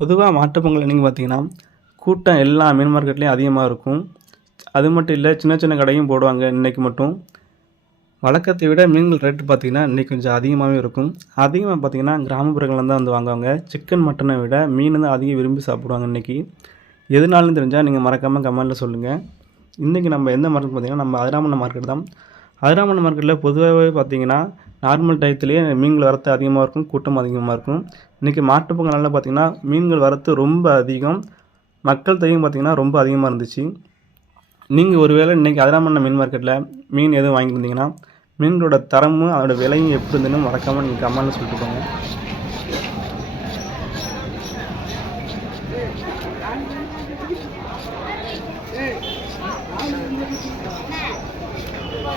பொதுவாக மாட்டுப்பொங்கல் அன்றைக்கி பார்த்தீங்கன்னா கூட்டம் எல்லா மீன் மார்க்கெட்லேயும் அதிகமாக இருக்கும். அது மட்டும் இல்லை சின்ன சின்ன கடையும் போடுவாங்க இன்றைக்கி மட்டும். வழக்கத்தை விட மீன்கள் ரேட்டு பார்த்திங்கன்னா இன்றைக்கி கொஞ்சம் அதிகமாகவே இருக்கும். அதிகமாக பார்த்திங்கன்னா கிராமப்புறங்கள்ல தான் வந்து வாங்குவாங்க. சிக்கன் மட்டனை விட மீன் தான் அதிகம் விரும்பி சாப்பிடுவாங்க இன்றைக்கி எதுனாலும் தெரிஞ்சால் நீங்கள் மறக்காமல் கமெண்ட்டில் சொல்லுங்கள் இன்றைக்கி நம்ம எந்த மார்க்கெட் பார்த்திங்கன்னா நம்ம அதிராமண்ண மார்க்கெட் தான். அதிராமன் மார்க்கெட்டில் பொதுவாகவே பார்த்தீங்கன்னா நார்மல் டயத்துலேயே மீன்கள் வரத்து அதிகமாக இருக்கும் கூட்டம் அதிகமாக இருக்கும். இன்றைக்கி மாட்டுப்பொங்கல் நாளில் பார்த்திங்கன்னா மீன்கள் வரத்து ரொம்ப அதிகம். மக்கள் தொகையும் பார்த்திங்கன்னா ரொம்ப அதிகமாக இருந்துச்சு. நீங்கள் ஒருவேளை இன்றைக்கி அதிராமண்ண மீன் மார்க்கெட்டில் மீன் எதுவும் வாங்கியிருந்தீங்கன்னா மீன்களோட தரமும் அதோட விலையும் எப்படி இருந்ததுன்னு மறக்காமல் நீங்கள் கமெண்ட்டில் சொல்லிட்டு போங்க.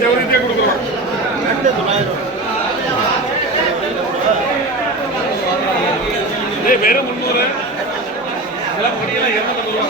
செவரிட்டே கொடுக்கலாம் டேய் வெறும் முந்நூறு. இதெல்லாம் படியெல்லாம் ரூபா.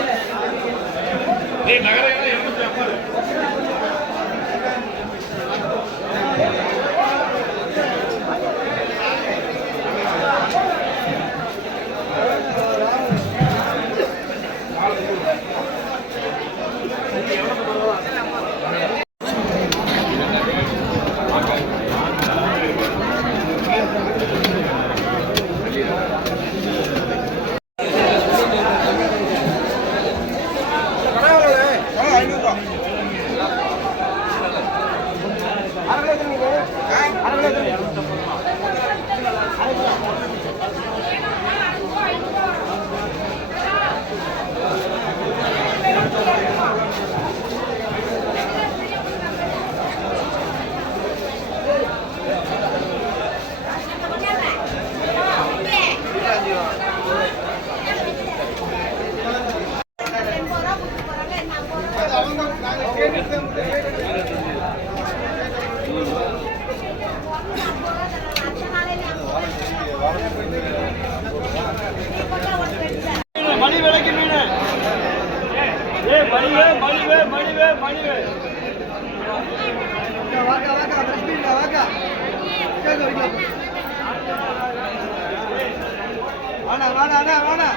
மணிவே மணிவே. மணிவே வாடா வாடா வாடா வாடா.